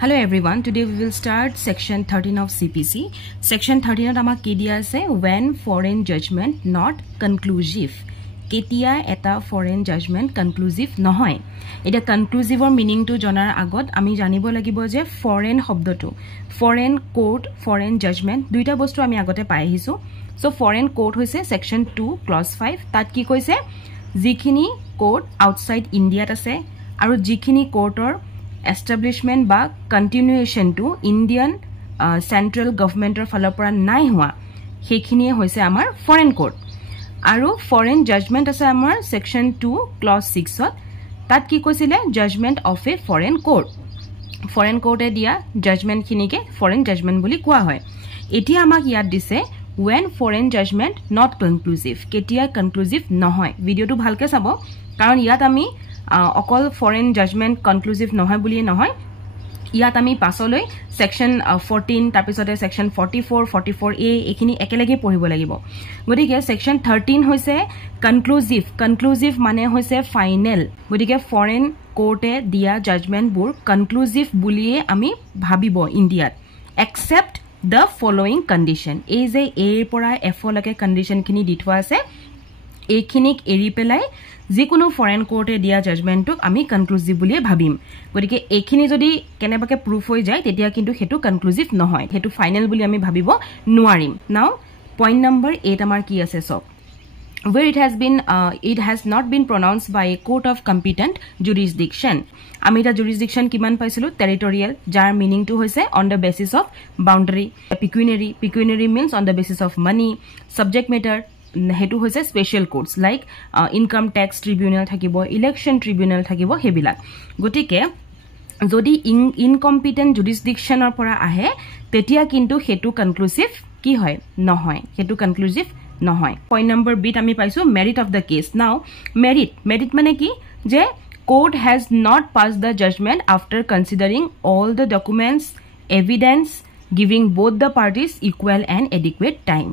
Hello everyone, today we will start section 13 of CPC. Section 13 amak ki dia ase when foreign judgment not conclusive. Ketia eta foreign judgment conclusive nohoy. Eta conclusive or meaning to jonar agot ami janibo lagibo je foreign shobdo to. Foreign court, foreign judgment duita bostu ami agote pai hisu. So foreign court hoise section 2 clause 5 tat ki koise jikhini court outside India ase aru jikhini court or establishment ba continuation to Indian central government or falapura nai hua hekhini hoise amar foreign court aru foreign judgment ase amar section 2 clause 6 ot tat ki koisile judgment of a foreign court e dia judgment khini ke foreign judgment boli koa hoy etia amak yad dise when foreign judgment not conclusive ketia conclusive nohoy video tu bhalke sabo karon yat ami অকল foreign judgement conclusive নহয় বুলি নহয় ইয়াত আমি পাছলৈ section 14 তাৰপিছতে section 44 44a এখিনি একেলগে পঢ়িব লাগিব গতিকে সেকশন 13 হৈছে কনক্লুসিভ মানে হৈছে ফাইনাল গতিকে ফরেন কোর্টে দিয়া জাজমেন্ট বুৰ কনক্লুসিভ বুলিয়ে আমি ভাবিব ইন্ডিয়াত এক্সেপ্ট the following condition এই যে এৰ পৰা এফ লকে কন্ডিশন খিনি দিঠোৱা আছে এইখিনিক এৰি পেলাই যিকোনো ফরেন কোর্টে দিয়া জাজমেন্টক আমি কনক্লুসিভ বুলিয়ে ভাবিম গতিকে এইখিনি যদি কেনেবাকে প্রুফ হৈ যায় তেতিয়া কিন্তু হেতু কনক্লুসিভ নহয় হেতু ফাইনাল বুলি আমি ভাবিব নোৱাৰিম নাও পইণ্ট নম্বৰ 8 আমাৰ কি আছে সব where it has not been pronounced by a court of competent jurisdiction আমি এটা jurisdiction কিমান পাইছিলো territorial যাৰ meaning to হৈছে on the basis of boundary pecuniary means on the basis of money subject matter হেতু হৈছে special courts like income tax tribunal থাকিব election tribunal থাকিব হেবিলা গটিকে যদি ইনকম্পিটেন্ট জুৰিসডিকশনৰ পৰা আহে তেতিয়া কিন্তু হেতু কনক্লুসিভ কি হয় নহয় হেতু কনক্লুসিভ নহয় পইণ্ট নম্বৰ বিট আমি পাইছো মেৰিট অফ দ্য কেস নাও মেৰিট মানে কি যে court has not passed the judgment after considering all the documents evidence giving both the parties equal and adequate time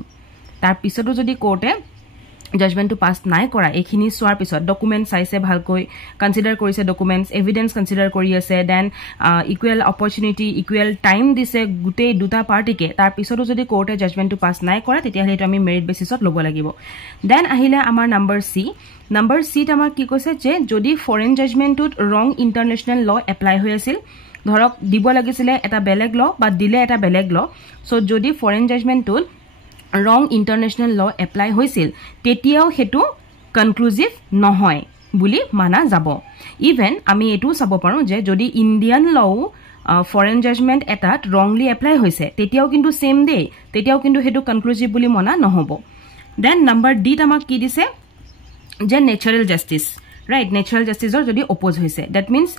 তাৰ পিছতো যদি কোৰ্টে জাজমেন্ট টু পাস নাই কৰা এখিনি সোৱাৰ পিছত ডকুমেন্ট চাইছে ভালকৈ কনসিডাৰ কৰিছে ডকুমেন্টস এভিডেন্স কনসিডাৰ কৰি আছে than equal opportunity equal time দিছে গুটে দুটা পাৰ্টিকে তাৰ পিছতো যদি কোৰ্টে জাজমেন্ট টু পাস নাই কৰা তেতিয়া হেতু আমি মেৰিট বেসিছত লব লাগিব দেন আহিলে আমাৰ নম্বৰ সি আমাৰ কি কৈছে যে যদি ফৰেন জাজমেন্টত ৰং ইন্টাৰনেশনাল ল এপ্লাই হৈ আছিল ধৰক দিব লাগিছিলে এটা বেলেগ ল বা দিলে এটা বেলেগ ল সো যদি foreign জাজমেন্টত wrong international law apply হৈছিল তেতিয়াও হেতু কনক্লুসিভ নহয় বুলি মানা যাব ইভেন আমি এটো চাব পাৰো যে যদি ইন্ডিয়ান ল ফরেন জাজমেন্ট এটাত wrongly apply হৈছে তেতিয়াও কিন্তু সেম দে তেতিয়াও কিন্তু হেতু কনক্লুসিভ বুলি মানা নহব দেন নম্বৰ ডি আমাক কি দিছে যে ন্যাচাৰাল জাস্টিস ৰাইট ন্যাচাৰাল জাস্টিসৰ যদি অপোজ হৈছে দ্যাট মিন্স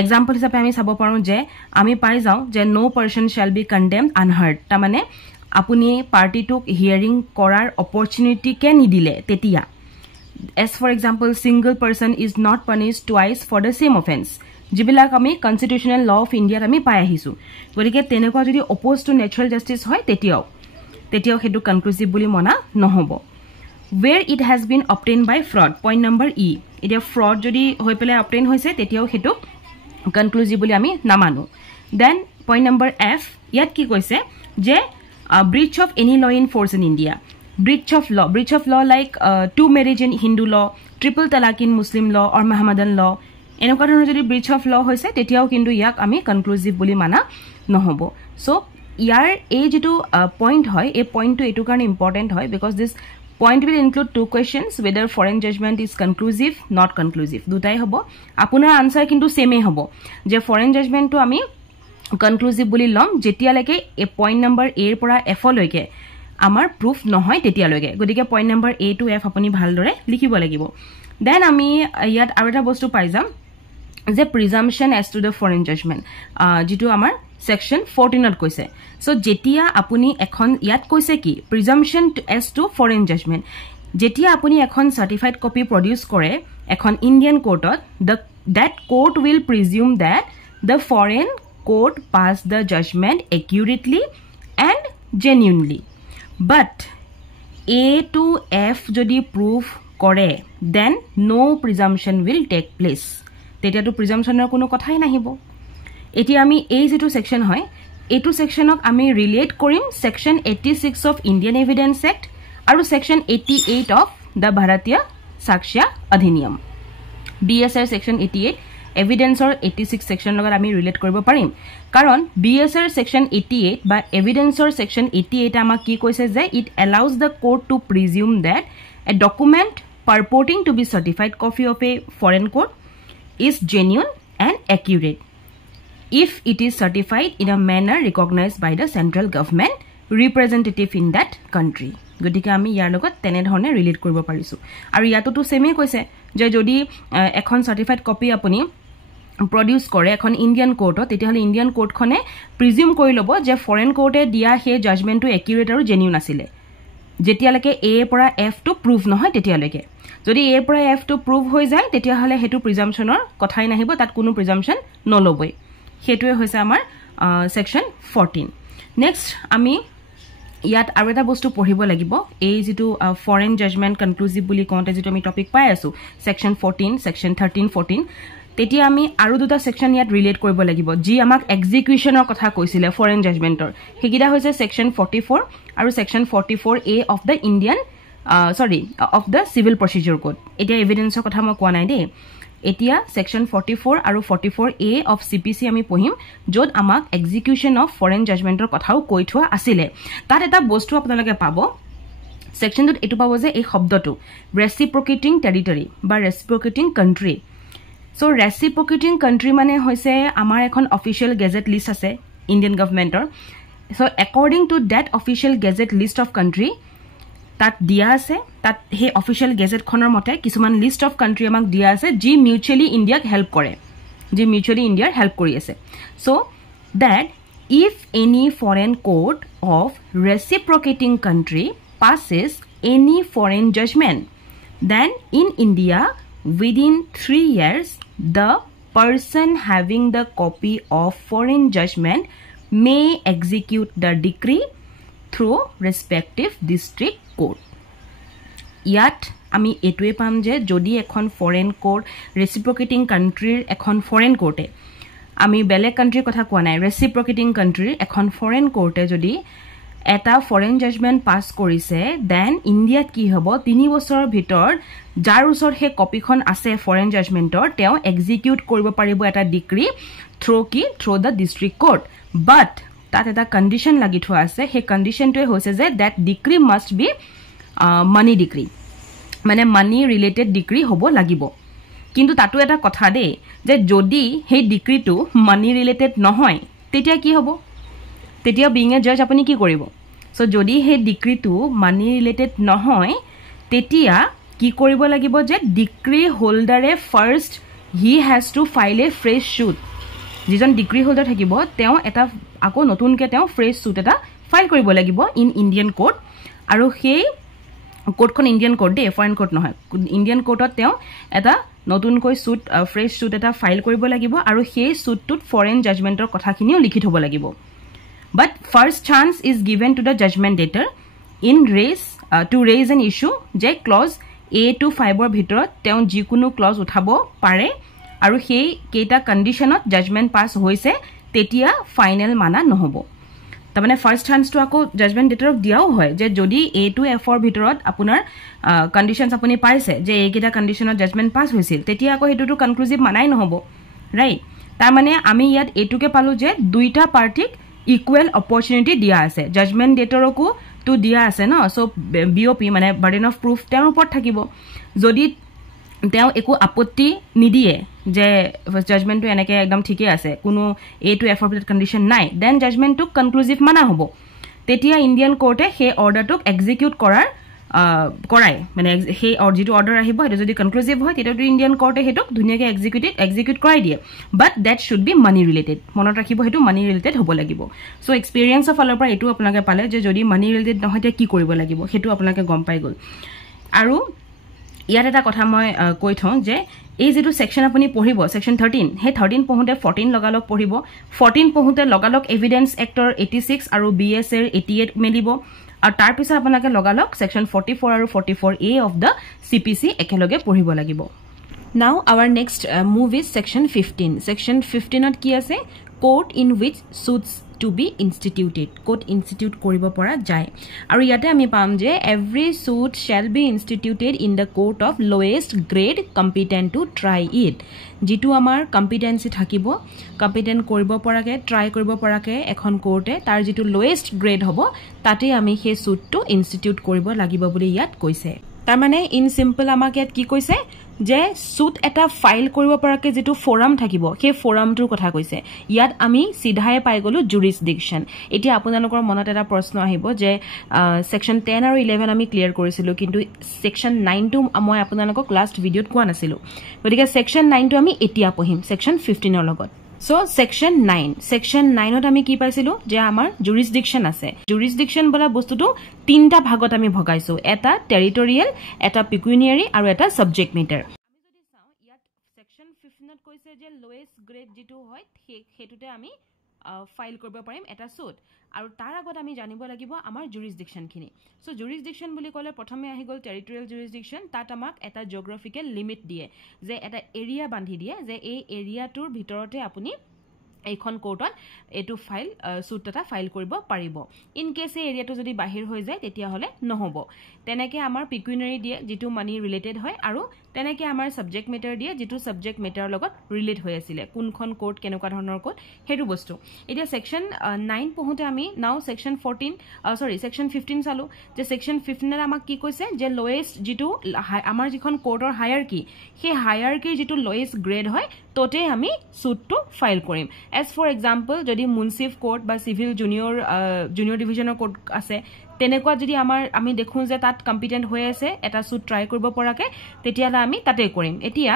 এক্সাম্পল হিচাপে আমি চাব পাৰো যে আমি পাই যাও যে নো পাৰসন শ্যাল বি কন্ডেমড আনহাৰ্ড তা মানে আপুনি পাৰ্টিটোক হিয়াৰিং কৰাৰ অপৰচুনিটি কে নিদিলে তেতিয়া as for example single person is not punished twice for the same offense যিবিলাক আমি কনস্টিটিউশনাল ল অফ ইন্ডিয়াত আমি পাই আহিছো গতিকে তেনেকুৱা যদি অপোজ টু ন্যাচারাল জাস্টিস হয় তেতিয়াও হেতু কনক্লুসিভ বুলি মনা নহব where it has been obtained by fraud point number e এটা fraud যদি হৈ পেলাই obtain হৈছে তেতিয়াও হেতু কনক্লুসিভ বুলি আমি নামানো then point number f ইয়াত কি কৈছে যে breach of any law in force in India breach of law like two marriage in Hindu law triple talaq in Muslim law or Mohammedan law এনেকুৱা ধৰণৰ যদি breach of law হৈছে তেতিয়াও কিন্তু ইয়াক আমি কনক্লুসিভ বুলি মানা নহব সো ইয়াৰ এই যেটো পইণ্ট হয় এই পইণ্টটো এটো কাৰণে ইম্পৰ্টেন্ট হয় because this point will include two questions whether foreign judgment is conclusive not conclusive দুটাই হ'ব আপোনাৰ আনসাৰ কিন্তু সেমে হ'ব যে foreign judgment টো আমি কনক্লুসিভ বুলি লম যেতিয়ালৈকে এই পইণ্ট নম্বৰ এ ৰ পৰা এফ লৈকে আমাৰ প্ৰুফ নহয় তেতিয়ালৈকে গতিকে পইণ্ট নম্বৰ এ টু এফ আপুনি ভালদৰে লিখিব লাগিব দেন আমি ইয়াত আৰু এটা বস্তু পাই যাম যে presumption as to the foreign judgment যেটো আমাৰ সেকশন 14 ত কৈছে সো যেতিয়া আপুনি এখন ইয়াত কৈছে কি প্ৰিজাম্পশন এজ টু ফৰেন জাজমেন্ট যেতিয়া আপুনি এখন সাৰ্টিফাইড কপি প্ৰডিউস কৰে এখন Indian কোৰ্টত that court will presume that the foreign court passed the judgment accurately and genuinely but a to f jodi proof kore then no presumption will take place tetia to presumption er kono kothai nahibo এতিয়া আমি এই যেটো section হয় এটো সেকশনক আমি relate কৰিম section 86 of Indian evidence act আৰু section 88 of the ভাৰতীয় সাক্ষ্য অধিনিয়ম BSR সেকশন 88 এভিডেন্সৰ 86 সেকশন লগত আমি ৰিলেট কৰিব পাৰিম কাৰণ BSR সেকশন 88 বা এভিডেন্সৰ সেকশন 88 আমাক কি কৈছে যে it allows the court to presume that a document purporting to be certified copy of a foreign court is genuine and accurate if it is certified in a manner recognized by the central government representative in that country গতিকে আমি ইয়াৰ লগত তেনে ধৰণে relate কৰিব পাৰিছো আৰু ইয়াতটো সেমে কৈছে যে যদি এখন সাৰ্টিফাইড কপি আপুনি প্ৰডিউস কৰে এখন ইন্ডিয়ান কোৰ্টত তেতিয়াহলে ইন্ডিয়ান কোৰ্টখনে প্ৰিজিউম কৰি লব যে ফৰেন কোৰ্টে দিয়া হে জাজমেন্টটো একিউৰেট আৰু জেনুইন আছিলে যেতিয়ালৈকে A পৰা F টো প্ৰুভ নহয় তেতিয়ালৈকে যদি A পৰা F টো প্ৰুভ হৈ যায় তেতিয়াহলে হেতু প্ৰিজাম্পশনৰ কথাই নাহিব তাত কোনো প্ৰিজাম্পশন নলবই হেতুৱে হৈছে আমাৰ সেকশন 14 নেক্সট আমি ইয়াত আৰু এটা বস্তু পঢ়িব লাগিব এই যেটো ফৰেন জাজমেন্ট কনক্লুসিভ বুলি কোনতে যেটো আমি টপিক পাই আছো সেকশন 14 সেকশন 13 14 তেতিয়া আমি আৰু দুটা সেকশন ইয়াত ৰিলেট কৰিব লাগিব যি আমাক এক্সিকিউশনৰ কথা কৈছিলে ফৰেন জাজমেন্টৰ হেকিটা হৈছে সেকশন 44 আৰু section 44A of the Indian of the civil procedure code এতিয়া এভিডেন্সৰ কথা মই কোৱা নাই দে এতিয়া সেকশন 44 আৰু 44A অফ CPC আমি পঢ়িম যত আমাক এক্সিকিউশন অফ ফৰেন জাজমেন্টৰ কথাও কৈ থোৱা আছিলে তাত এটা বস্তু আপোনালোকে পাব সেকশনটোত এটো পাব যে এই শব্দটো ৰেচিপ্ৰকেটিং টেৰিটৰি বা ৰেচিপ্ৰকেটিং country So reciprocating country mane hoise amar ekhon official gazette list ase Indian government or so according to that official gazette list of country tat dia ase tat he official gazette khonor mote kisuman list of country amak dia ase ji mutually India help kore ji mutually India help kori ase so that if any foreign court of reciprocating country passes any foreign judgment then in India within 3 years the person having the copy of foreign judgment may execute the decree through respective district court yat ami etue pam je jodi ekhon foreign court reciprocating country ekhon foreign court e ami bele country kotha koa nai reciprocating country ekhon foreign court e jodi এটা foreign judgement pass কৰিছে then ইন্ডিয়াত কি হ'ব 3 বছৰৰ ভিতৰ যাৰ ওচৰ হে কপিখন আছে ফৰেন জাজমেন্টৰ তেও এক্সিকিউট কৰিব পাৰিব এটা ডিক্ৰী থ্ৰু দা ডিস্ট্ৰিক্ট কোৰ্ট বাট তাত এটা কন্ডিশন লাগি থোৱা আছে হে কন্ডিশনটোৱে হৈছে যে that decree must be money decree মানে মানি ৰিলেটেড ডিক্ৰী হ'ব লাগিব কিন্তু তাতো এটা কথা দে যে যদি হে ডিক্ৰীটো মানি ৰিলেটেড নহয় তেতিয়া কি হ'ব তেতিয়া বিং এ জাজ আপুনি কি কৰিব সো যদি হে ডিক্ৰীটো মানি ৰিলেটেড নহয় তেতিয়া কি কৰিব লাগিব যে ডিক্ৰী হোল্ডাৰে first he has to file a fresh suit যিজন ডিক্ৰী হোল্ডাৰ থাকিব তেও এটা আকো নতুনকে তেও ফ্ৰেছ সুট এটা ফাইল কৰিব লাগিব ইন ইন্ডিয়ান কোৰ্ট আৰু সেই কোৰ্টখন ইন্ডিয়ান কোৰ্ট দে ফৰেন কোৰ্ট নহয় ইন্ডিয়ান কোৰ্টত তেও এটা নতুনকৈ সুট ফ্ৰেছ সুট এটা ফাইল কৰিব লাগিব আৰু সেই সুটটোত ফৰেন জাজমেন্টৰ কথাখিনিও লিখি থব লাগিব but first chance is given to the judgment debtor in to raise an issue je clause A to 5 or bhitorot teon jikunu clause uthabo pare aru hei keita conditionot judgment pass hoise tetia final mana nohobo tamane first chance to ako judgment debtor diao hoy je jodi A to F or bhitorot apunar conditions apuni paise je ei keita conditionot judgment pass hoisil tetia ako hetu to conclusive manai nohobo right tar mane ami yat A to ke palu je duita party equal opportunity dia ase judgment debtor ko to dia ase no so BOP mane burden of proof ter upor thakibo jodi teo eko apotti nidie je judgment to enake ekdom thike ase kuno A to F of condition nai then judgment to conclusive mana hobo tetia Indian court e he order to execute korar korai mane he or jitu order ahibo eto jodi conclusive hoy teto Indian court e hetok dhuniya ke execute korai die but that should be money related monot rakhibo hetu money related hobo lagibo so experience of alor pra etu apnake pale je jodi money related nohote ki koribo lagibo hetu apnake gom pai gol aru ইয়াত এটা কথা মই কৈ থওঁ যে এই যেটো section আপুনি পঢ়িব সেকশন 13 হে 13 পঢ়োতে 14 লগালক পঢ়িব 14 পঢ়োতে লগালক এভিডেন্স এক্টৰ 86 আৰু BSR 88 মেলিব আৰু তাৰ পিছত আপোনাকে লগালক সেকশন 44 আৰু 44A অফ দা CPC একেলগে পঢ়িব লাগিব Now our next move is section 15 ত কি আছে court in which suits to be instituted court institute koribo pora jay aru yate ami pam je every suit shall be instituted in the court of lowest grade competent to try it jitu amar competency thakibo competent koribo porake try koribo porake ekhon courte tar jitu lowest grade hobo tate ami he suit to institute koribo lagibo boli yat koise tar mane in simple amak yat ki koise যে suit এটা file কৰিব পৰাকে যেটো ফোৰাম থাকিব সেই ফোৰামটোৰ কথা কৈছে ইয়াত আমি সিধাই পাই গলো জুৰিসডিকশন এতিয়া আপোনালোকৰ মনত এটা প্ৰশ্ন আহিব যে সেকশন 10 আৰু 11 আমি ক্লিয়াৰ কৰিছিলো কিন্তু সেকশন 9 টো মই আপোনালোকক লাষ্ট ভিডিওত কোৱা নাছিলো গতিকে সেকশন 9 টো আমি এতিয়া পঢ়িম সেকশন 15 ৰ লগত So section 9 ত আমি কি পাইছিলো যে আমাৰ jurisdiction আছে jurisdiction বলা বস্তুটো তিনটা ভাগত আমি ভগাইছো এটা টেৰিটৰিয়েল এটা পেকুনিয়াৰী আৰু এটা সাবজেক্ট মেটাৰ আমি যদি চাও ইয়াত section 15 ত কৈছে যে লোৱেষ্ট গ্ৰেড যেটো হয় হেতুতে আমি ফাইল কৰিব পাৰিম এটা সুট আৰু তাৰ আগত আমি জানিব লাগিব আমাৰ jurisdiction খিনি সো jurisdiction বুলি ক'লে প্ৰথমে আহি গল টেৰিটৰিয়েল jurisdiction তাত আমাক এটা জিওগ্ৰাফিক্যাল লিমিট দিয়ে যে এটা এৰিয়া বান্ধি দিয়ে যে এই এৰিয়াটোৰ ভিতৰতে আপুনি এইখন কোৰ্টত এটো ফাইল সুট এটা ফাইল কৰিব পাৰিব ইন কেস এই এৰিয়াটো যদি বাহিৰ হৈ যায় তেতিয়া হলে নহব তেনেকে আমাৰ পেকুনিয়াৰী দিয়ে যেটো মানি ৰিলেটেড হয় আৰু তেনেকে আমাৰ সাবজেক্ট মেটাৰ দিয়ে যেটো সাবজেক্ট মেটাৰ লগত ৰিলেট হৈ আছিল কোনখন কোৰ্ট কেনেকুৱা ধৰণৰ কোৰ্ট হেতু বস্তু এতিয়া সেকশন 9 পঢ়োতে আমি নাও সেকশন 14 সেকশন 15 চালো যে সেকশন 15 ৰ আমাক কি কৈছে যে লোৱেষ্ট যেটো আমাৰ যিখন কোৰ্টৰ হায়াৰকি সেই হায়াৰকিৰ যেটো লোৱেষ্ট গ্ৰেড হয় তোতে আমি সুটটো ফাইল কৰিম as for example যদি মুনসিফ কোৰ্ট বা সিভিল জুনিয়ৰ ডিভিজনৰ কোৰ্ট আছে তেনেকুৱা যদি আমি দেখো যে তাত কম্পিটেন্ট হৈ আছে এটা সুট ট্ৰাই কৰিব পৰাকে তেতিয়ালা আমি তাতে কৰিম এতিয়া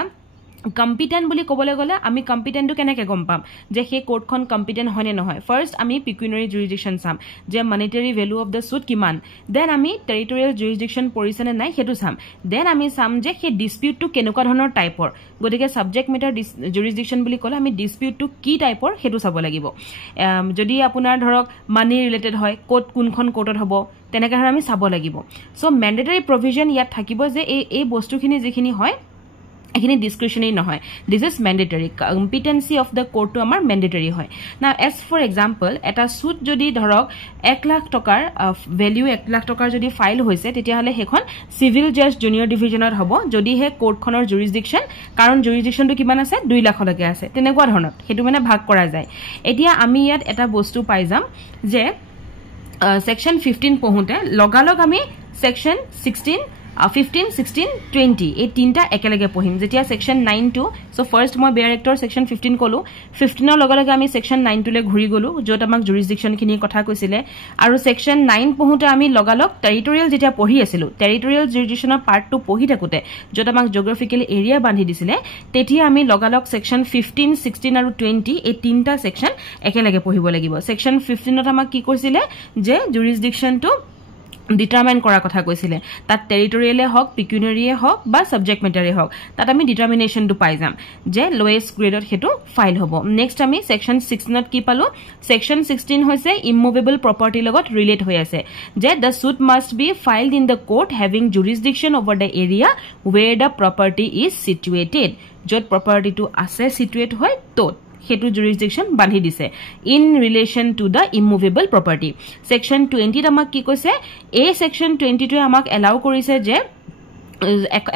কম্পিটেন্ট বুলি ক'বলৈ গলে আমি কম্পিটেন্টটো কেনেকৈ গম পাম যে সেই কোৰ্টখন কম্পিটেন্ট হয় নে নহয় ফাৰ্স্ট আমি পেকুনিয়াৰী জুৰিসডিকশন চাম যে monetary value of the suit কিমান দেন আমি টেৰিটৰিয়েল জুৰিসডিকশন পৰিছেনে নাই হেতু চাম দেন আমি চাম যে সেই ডিসপিউটটো কেনেকুৱা ধৰণৰ টাইপৰ গতিকে সাবজেক্ট মেটাৰ জুৰিসডিকশন বুলি ক'লে আমি ডিসপিউটটো কি টাইপৰ হেতু চাব লাগিব যদি আপোনাৰ ধৰক মানি ৰিলেটেড হয় কোনখন কোৰ্টত হ'ব তেনেকৈ ধৰ আমি চাব লাগিব সো ম্যান্ডেটৰী প্ৰভিজন ইয়াত থাকিব যে এই বস্তুখিনি যিখিনি হয় এখিনি ডিসক্ৰিপশনেই নহয় this is mandatory competency of the court to আমাৰ ম্যান্ডেটৰী হয় না এজ ফৰ এক্সাম্পল এটা সুট যদি ধৰক 1 লাখ টকাৰ ভ্যালু 1 লাখ টকাৰ যদি ফাইল হৈছে তেতিয়া হলে হেখন সিভিল জাজ জুনিয়ৰ ডিভিজনত হ'ব যদি হে কোৰ্টখনৰ জুৰিসডিকশন কাৰণ জুৰিসডিকশনটো কিমান আছে 2 লাখ লৈকে আছে তেনেকুৱা ধৰণৰ হেতু মানে ভাগ কৰা যায় এতিয়া আমি ইয়াত এটা বস্তু পাই যাম যে সেকশন 15 পঢ়োতে লগালগ আমি সেকশন 15, 16, 20 এই তিনটা একেলগে পঢ়িম যেতিয়া সেকশন 9 টু সো ফাৰ্স্ট মই বেয়াৰ এক্টৰ সেকশন 15 কলো 15 ৰ লগে আমি সেকশন 9 টুলে ঘুৰি গলো যত আমাক জুৰিসডিকশন খিনি কথা কৈছিলে আৰু সেকশন 9 পঢ়োতে আমি লগালগ টেৰিটৰিয়েল যেতিয়া পঢ়ি আছিলো টেৰিটৰিয়েল জুৰিসডিকশনৰ পাৰ্ট টু পঢ়ি থাকোতে যত আমাক জিওগ্ৰাফিক্যাল এৰিয়া বান্ধি দিছিলে তেতিয়া আমি লগালগ সেকশন 15, 16 আৰু 20 এই তিনটা সেকশন একেলগে পঢ়িব লাগিব সেকশন 15 ত আমাক কি কৈছিলে যে জুৰিসডিকশনটো ডিটাৰমাইন কৰা কথা কৈছিলে তাত টেৰিটৰিয়েলে হক পেকুনিয়াৰীয়ে হক বা সাবজেক্ট মেটাৰে হক তাত আমি ডিটাৰমিনেশনটো পাই যাম যে লোৱেষ্ট গ্ৰেডত হেতু ফাইল হ'ব নেক্সট আমি সেকশন 16 ত কি পালো সেকশন 16 হৈছে ইমুভেবল প্ৰপাৰ্টি লগত ৰিলেট হৈ আছে যে the suit must be filed in the court having jurisdiction over the area where the property is situated যত প্ৰপাৰ্টিটো আছে সিচুৱেট হয় তত হেতু জুৰিসডিকশন বান্ধি দিছে in relation to the immovable property section 20 ত আমাক কি কৈছে এই সেকশন 20 টো আমাক এলাউ কৰিছে যে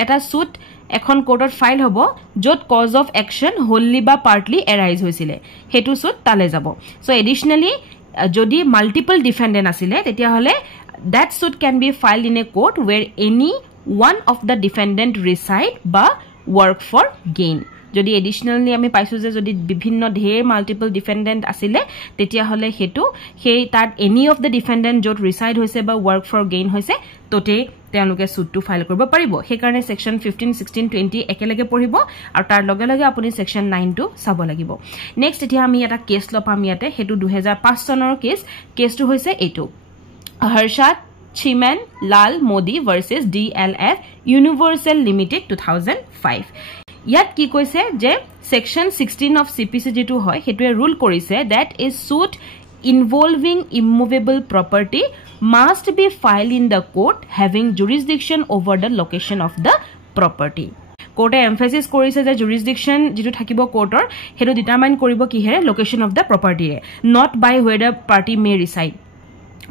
এটা সুট এখন কোৰ্টত ফাইল হ'ব যত কজ অফ একচন হোললি বা পাৰ্টলি এৰাইজ হৈছিলে হেতু সুট তালে যাব সো এডিশনালি যদি মাল্টিপল ডিফেন্ডেন্ট আছিল তেতিয়া হলে that suit can be filed in a court where any one of the defendant reside বা work for gain যদি এডিশনালি আমি পাইছো যে যদি বিভিন্ন ধেৰ মাল্টিপল ডিফেন্ডেন্ট আছিল তেতিয়া হলে হেতু সেই তাত এনি অফ দ্য ডিফেন্ডেন্ট যত ৰিসাইড হৈছে বা ওয়াৰ্ক ফৰ গেইন হৈছে তোতে তেওঁলোকে সুটটো ফাইল কৰিব পাৰিব সেই কাৰণে সেকশন 15 16 20 একেলগে পঢ়িব আৰু তাৰ লগে লগে আপুনি সেকশন 9 টো চাব লাগিব নেক্সট এতিয়া আমি এটা কেছ লপাম ইয়াতে হেতু 2005 চনৰ কেছটো হৈছে এটো হৰ্ষাত Chiman Lal Modi versus DLF Universal Limited 2005 ইয়াত কি কৈছে যে সেকশন 16 অফ সিপিসি যেটো হয় হেতুৱে ৰুল কৰিছে that a suit involving immovable property must be filed in the court having jurisdiction over the location of the property কোৰ্টে এমফেচিছ কৰিছে যে জুৰিছডিকশ্যন যেটো থাকিব কোৰ্টৰ হেটো ডিটাৰমাইন কৰিব কিহেৰে লোকেশ্যন অফ দ্য প্ৰপাৰ্টিৰে not by where the party may reside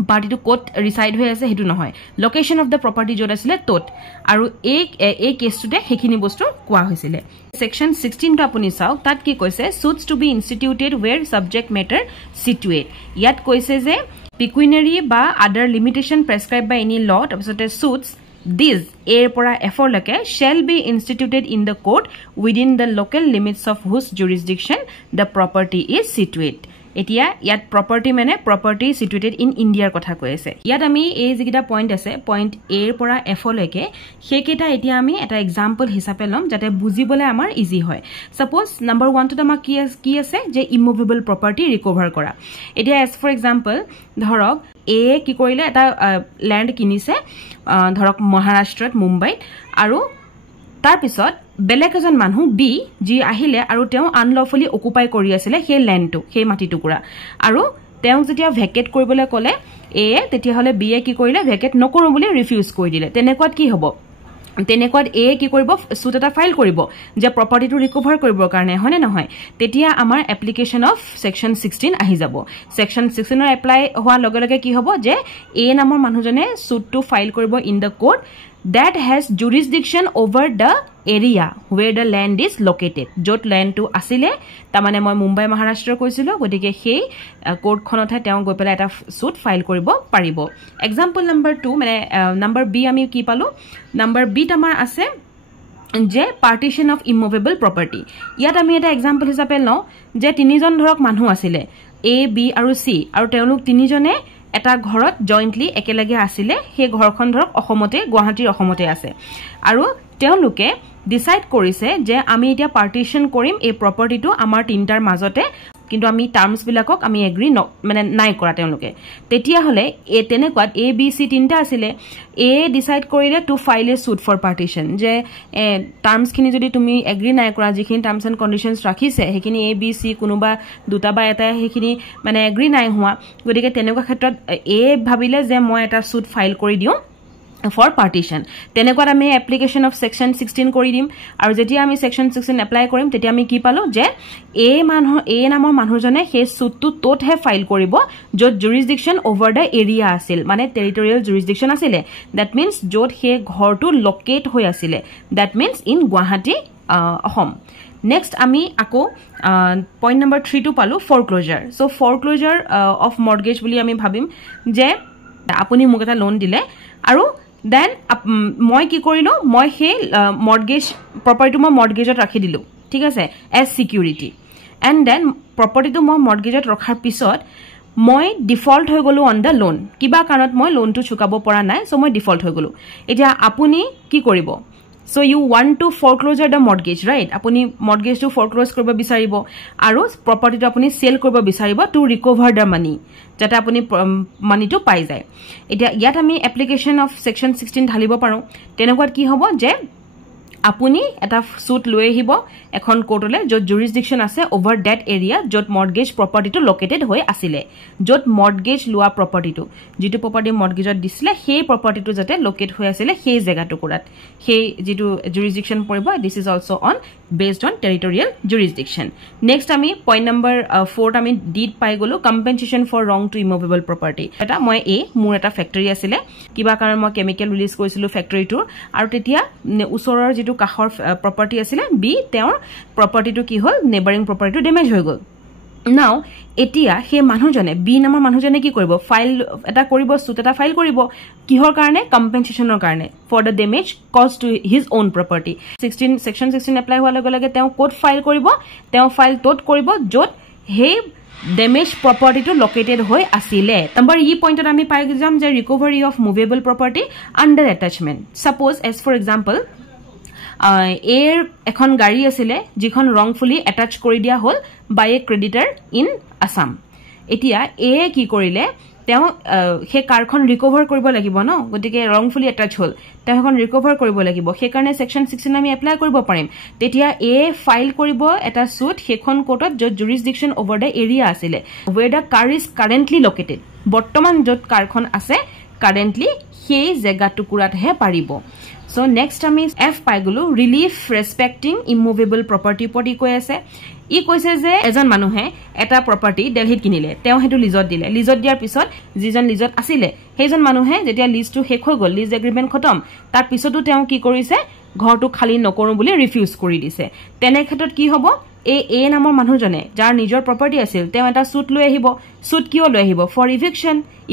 পাৰ্টিটো ক'ত ৰিচাইড হৈ আছে হেতু নহয় লোকেশ্যন অফ দ্য প্ৰপাৰ্টি য'ত আছিলে ত'ত আৰু এই কেছটোতে সেইখিনি বস্তু কোৱা হৈছিলে সেকশন 16 টো আপুনি চাওক তাত কি কৈছে suits to be instituted where subject matter situate ইয়াত কৈছে যে pecuniary বা other limitation prescribed by any law তাৰপিছতে suits these a পৰা f লকে shall be instituted in the court within the local limits of whose jurisdiction the property is situate এতিয়া ইয়াত property মানে property situated in India কথা কৈছে ইয়াত আমি এই যেগিটা পইণ্ট আছে পইণ্ট a পৰা f লৈকে হেকেটা এতিয়া আমি এটা एग्जांपल হিচাপে লম যাতে বুজিবলে আমাৰ ইজি হয় সাপোজ নাম্বাৰ 1 টো আমাৰ কি আছে যে ইমুভেবল প্ৰপাৰ্টি ৰিকভাৰ কৰা এতিয়া as for example ধৰক a কি কৰিলে এটা ল্যান্ড কিনিছে ধৰক মহাৰাষ্ট্ৰত মুম্বাইত আৰু তাৰ পিছত বেলেগ এজন মানুহ বি যি আহিলে আৰু তেওঁ আনলফুলি অকুপাই কৰি আছিল সেই ল্যান্ডটো সেই মাটি টুকুৰা আৰু তেওঁ যেতিয়া ভেকেট কৰিবলৈ ক'লে এ তেতিয়া হলে বি এ কি কৰিলে ভেকেট নকৰো বুলি ৰিফিউজ কৰি দিলে তেনেকুৱাত কি হ'ব তেনেকুৱাত এ কি কৰিব সুট এটা ফাইল কৰিব যে প্ৰপাৰ্টিটো ৰিকভাৰ কৰিবৰ কাৰণে হয়নে নহয় তেতিয়া আমাৰ এপ্লিকেশন অফ সেকশন 16 আহি যাব সেকশন 16 ৰ এপ্লাই হোৱা লগে লগে কি হ'ব যে এ নামৰ মানুহজনে সুটটো ফাইল কৰিব in the court that has jurisdiction over the area where the land is located jot land to asile tamane moi mumbai maharashtra koisilo godike sei court khonothe teon goi pela eta suit file koribo paribo example number 2 mane number b ami ki palu number b tamar ase যে partition of immovable property ইয়াত আমি এটা example হিচাপে লও যে তিনিজন ধৰক মানুহ আছিল এ বি আৰু সি আৰু তেওঁলোক তিনিজনে এটা ঘৰত জয়েন্টলি একেলগে আছিল সেই ঘৰখন ধৰক অসমতে গুৱাহাটীৰ অসমতে আছে আৰু তেওঁলোকে ডিসাইড কৰিছে যে আমি এতিয়া পাৰ্টিশন কৰিম এই প্ৰপাৰ্টিটো আমাৰ তিনটাৰ মাজতে কিন্তু আমি টাৰ্মস বিলাকক আমি এগ্ৰি মানে নাই কৰা তেওঁলোকে তেতিয়া হলে এ তেনেকুৱাত এ বি সি তিনটা আছিল এ ডিসাইড কৰিলে to file a suit for partition যে টাৰ্মস খিনি যদি তুমি এগ্ৰি নাই কৰা যিখিনি টাৰ্মস এন্ড কন্ডিশনস ৰাখিছে হেখিনি এ বি সি কোনোবা দুটা বা এটা হেখিনি মানে এগ্ৰি নাই হোৱা গতিকে তেনেকুৱা ক্ষেত্ৰত এ ভাবিলে যে মই এটা সুট ফাইল কৰি দিও for partition তেনেকুৱা আমি application of section 16 কৰি দিম আৰু যেতিয়া আমি section 16 এপ্লাই কৰিম তেতিয়া আমি কি পালো যে এ নামৰ মানুহজনে সেই সুটটো তোতহে ফাইল কৰিব যত jurisdiction over the area আছিল মানে territorial jurisdiction আছিল that means যত হে ঘৰটো লোকেট হৈ আছিল that means in Guwahati Assam next ami ako point number 3 to palu foreclosure so foreclosure of mortgage buli ami bhabim je apuni মোক এটা লোন দিলে আৰু then মই কি কৰিলো মই হে মৰ্টগেজ প্ৰপাৰ্টিটো মই মৰ্টগেজত ৰাখি দিলো ঠিক আছে as security and then প্ৰপাৰ্টিটো মই মৰ্টগেজত ৰখাৰ পিছত মই ডিফল্ট হৈ গলো অন দা লোন কিবা কাৰণত মই লোনটো চুকাব পৰা নাই সো মই ডিফল্ট হৈ গলো এতিয়া আপুনি কি কৰিব So you want to foreclose the mortgage, right? Apuni mortgage to foreclose koribo bisaribo aru property to apuni sell koribo bisaribo to recover the money. Jata apuni money to pai jay. Etia yat ami application of section 16 dhalibo paro. Tenekwat ki hobo je apuni eta suit loi hibo ekhon courtole jot jurisdiction ase over that area jot mortgage property to located hoy asile jot mortgage lua property to jitu property mortgage disile hey property to jate locate hoy asile hey jega to kurat hey jitu jurisdiction poribo this is also on based on territorial jurisdiction next ami point number 4 ami deed pai golo compensation for wrong to immovable property eta moi a mur eta factory asile kiba karon moi chemical release koisilu factory tour aru tetia usorar jitu kahor property asile b তেওঁৰ property কি হল neighbouring property damage হৈ গল নাও এতিয়া হে মানুহজনে B নামৰ মানুহজনে কি কৰিব ফাইল এটা কৰিব সুট এটা ফাইল কৰিব কিহৰ কাৰণে কম্পেনসেশনৰ কাৰণে for the damage cause to his own property 16 section 16 apply হোৱাৰ লগে লগে তেওঁ কোড ফাইল কৰিব তেওঁ ফাইল তোত কৰিব যত হে damage property to located hoy asile number e point ami pai exam je recovery of movable property under attachment suppose as for example এর এখন গাড়ী আছিল যিখন wrongfully attach কৰি দিয়া হল by a creditor in Assam এতিয়া এ কি কৰিলে তেও হে কাৰখন ৰিকভাৰ কৰিব লাগিব ন গতিকে wrongfully attach হল তেও এখন ৰিকভাৰ কৰিব লাগিব সেই কাৰণে সেকশন 16 আমি এপ্লাই কৰিব পাৰিম তেতিয়া এ ফাইল কৰিব এটা সুট হেখন কোৰ্টত যত jurisdiction over the area আছিল where the car is currently located বৰ্তমান যত কাৰখন আছে currently সেই জেগা টুকুৰাত হে পাৰিব So next আমি F পাই গলো ৰিলিফ ৰেসপেক্টিং ইমুভেবল প্ৰপাৰ্টি পটি কৈ আছে ই কৈছে যে এজন মানুহে এটা প্ৰপাৰ্টি দিল্লীত কিনিলে তেও হেতু লিজত দিলে লিজত দিয়াৰ পিছত যিজন লিজত আছিল সেইজন মানুহে যেতিয়া লিজটো শেষ হৈ গল লিজ এগ্ৰিমেন্ট খতম তাৰ পিছতো তেও কি কৰিছে ঘৰটো খালি নকৰো বুলি ৰিফিউজ কৰি দিছে তেনে ক্ষেত্ৰত কি হ'ব এ নামৰ মানুহজনে যাৰ নিজৰ প্ৰপাৰ্টি আছিল তেও এটা সুট লৈ আহিব সুট কিয় লৈ আহিব ফৰ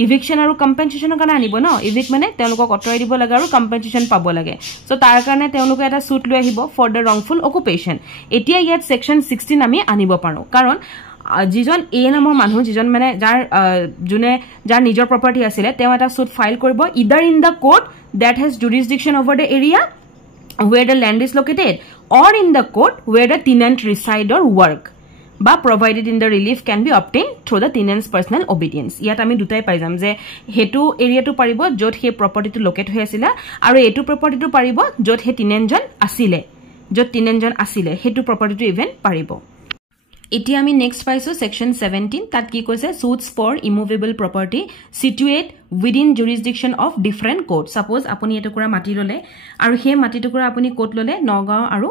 ইভিকশন আৰু কম্পেনসেশনৰ কাৰণে আনিব ন ইভিক মানে তেওঁলোকক অটৰাই দিব লাগে আৰু কম্পেনসেশন পাব লাগে সো তাৰ কাৰণে তেওঁলোকে এটা সুট লৈ আহিব ফৰ দ্য ৰংফুল অকুপেশন এতিয়া ইয়াত সেকশন 16 আমি আনিব পাৰো কাৰণ যিজন এ নামৰ মানুহ যিজন মানে যাৰ নিজৰ প্ৰপাৰ্টি আছিল তেও এটা সুট ফাইল কৰিব either in the court that has jurisdiction over the area where the land is located or in the court where the tenant reside or work but provided in the relief can be obtained through the tenant's personal obedience yat ami dutai pai jam je hetu area tu paribo jot he property tu locate hoy asila aru etu property tu paribo jot he tenant jon asile hetu property tu even paribo এতিয়া আমি next পাইছো section 17 তাত কি কৈছে suits for immovable property situate within jurisdiction of different court suppose আপুনি এটো কৰা মাটি ললে আৰু হে মাটি টুকুৰা আপুনি কোট ললে নগাঁও আৰু